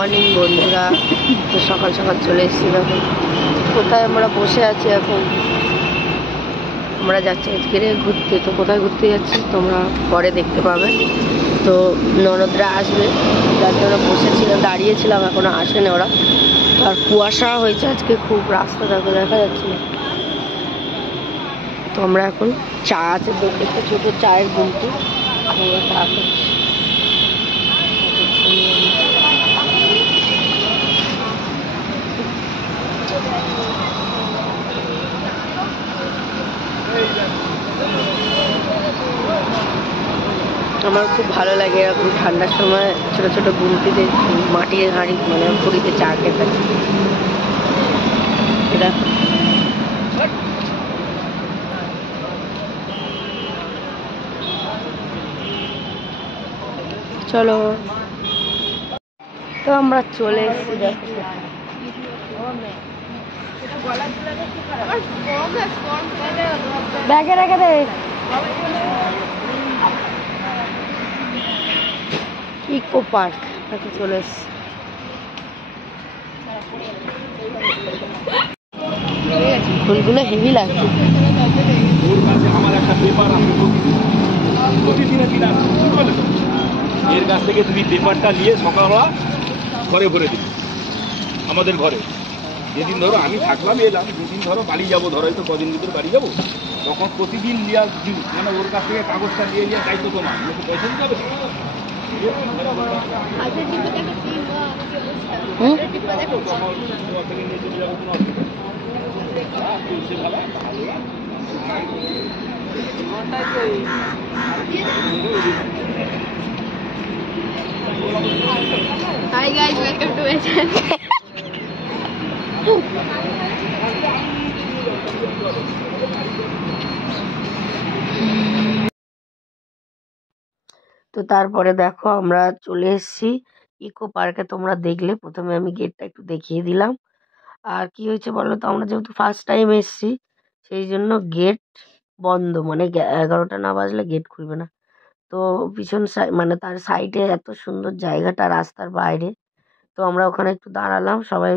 Morning বন্ধুরা। তো সকাল সকাল চলে এসেছি। দেখো কোথায় আমরা বসে আছি এখন। আমরা যাচ্ছি আজকে ঘুরতে। তো কোথায় ঘুরতে যাচ্ছি তোমরা পরে দেখতে পাবে। তো ননদরা আসবে, যার জন্য বসেছিলাম, দাঁড়িয়েছিলাম, এখনো আসেনি ওরা। আর কুয়াশা হয়েছে আজকে খুব, রাস্তা দেখো দেখা যাচ্ছে না। তো আমরা এখন চা আছে, একটা ছোট চায়ের গুমটি আমরা চা খাচ্ছি। আমার খুব ভালো লাগে এরকম ঠান্ডার সময় ছোট ছোট গুমটিতে মাটির হাঁড়ি মানে পুরীতে চা খেতে। চলো, তো আমরা চলে এসেছি। ব্যাগে রেখে দে। ইকো পার্ক চলে এসেছি। ফুলগুলো হেভি লাগছে। এর কাছ থেকে তুমি পেপারটা নিয়ে সকালবেলা ঘরে ভরে দিবে, আমাদের ঘরে। যেদিন ধরো আমি থাকলাম এলাম, দুদিন ধরো বাড়ি যাবো, ধরো হয়তো কদিন ভিতরে বাড়ি যাবো, তখন প্রতিদিন নেওয়া মানে ওর কাছ থেকে কাগজটা নিয়ে নেওয়ার দায়িত্ব তোমার। পয়সা দিতে হবে। Hi guys, welcome to my channel. তো তারপরে দেখো আমরা চলে এসেছি ইকো পার্কে। তোমরা দেখলে প্রথমে আমি গেটটা একটু দেখিয়ে দিলাম। আর কি হয়েছে বলো তো, আমরা যেহেতু ফার্স্ট টাইম এসেছি সেই জন্য গেট বন্ধ, মানে 11টা না বাজলে গেট খুলবে না। তো পিছন মানে তার সাইডে এত সুন্দর জায়গাটা রাস্তার বাইরে। তো আমরা ওখানে একটু দাঁড়ালাম সবাই।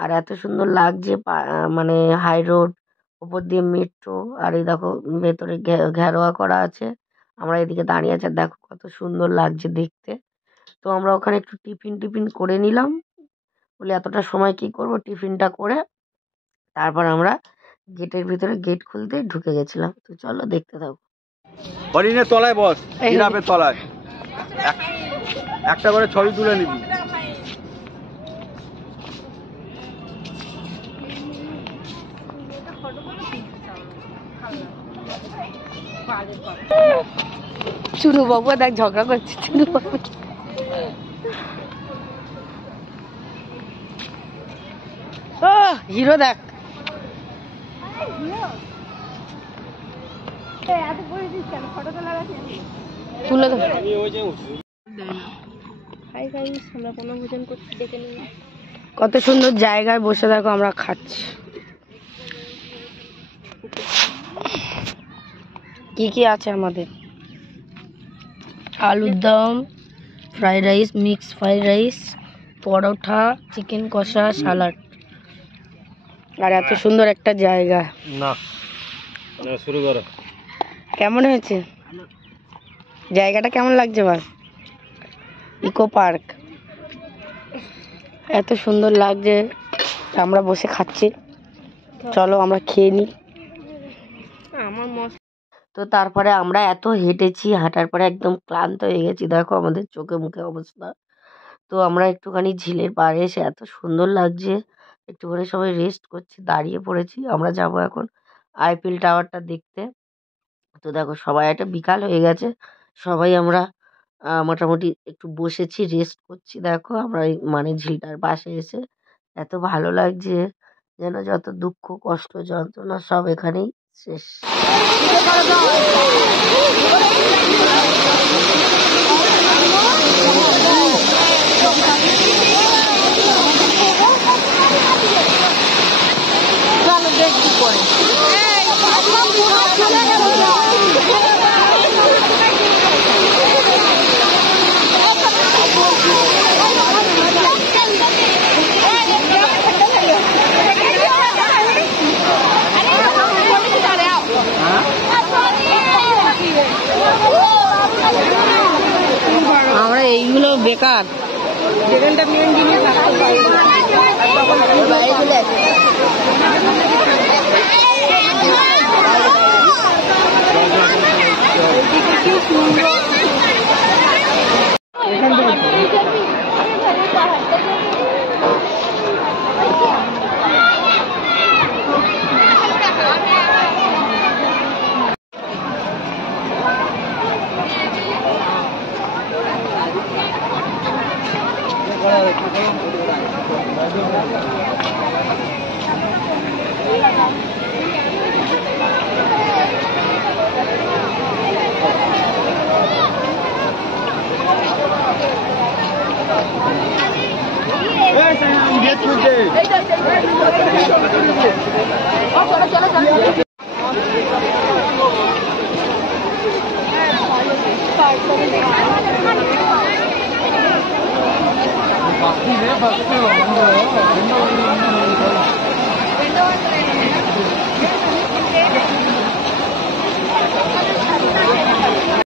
আর এত সুন্দর লাগছে, মানে হাই রোড, ওপর দিয়ে মেট্রো, আর এই দেখো ভেতরে ঘেরোয়া করা আছে। আমরা এদিকে দাঁড়িয়ে আছি, দেখো কত সুন্দর লাগছে দেখতে। তো আমরা ওখানে একটু টিফিন করে নিলাম, বলে এতটা সময় কি করব, টিফিনটা করে তারপর আমরা গেটের ভিতরে গেট খুলতে ঢুকে গেছিলাম। তো চলো দেখতে থাকো। হরিণের তলায় বস, জিরাফের তলায় একটা করে ছবি তুলে নিবি। চুনু বাবু দেখ ঝগড়া করছে। চুনু বাবু হিরো দেখ। তুলে ধর। কত সুন্দর জায়গায় বসে দেখো আমরা খাচ্ছি। কি কি আছে আমাদের? আলুর দম, fried rice, mix fried rice, paratha, chicken কষা, সালাড। আর এত সুন্দর একটা জায়গা। না শুরু করো। কেমন হয়েছে জায়গাটা? কেমন লাগছে বল? ইকো পার্ক এত সুন্দর লাগছে, আমরা বসে খাচ্ছি। চলো আমরা খেয়ে নিই। তো তারপরে আমরা এত হেঁটেছি, হাঁটার পরে একদম ক্লান্ত হয়ে গেছি। দেখো আমাদের চোখে মুখে অবস্থা। তো আমরা একটুখানি ঝিলের পাড়ে এসে এত সুন্দর লাগছে, একটুখানি সবাই রেস্ট করছি, দাঁড়িয়ে পড়েছি। আমরা যাব এখন আইফেল টাওয়ারটা দেখতে। তো দেখো সবাই, একটা বিকাল হয়ে গেছে, সবাই আমরা মোটামুটি একটু বসেছি, রেস্ট করছি। দেখো আমরা মানে ঝিলটার পাশে এসে এত ভালো লাগছে, যেন যত দুঃখ কষ্ট যন্ত্রণা সব এখানেই শেষ। চলো দেখি পরে। যেখানটা মেন জিনিস থাকতে পারে আর তখন বাইরে চলে আসে। কি সুন্দর এখান থেকে 내 박수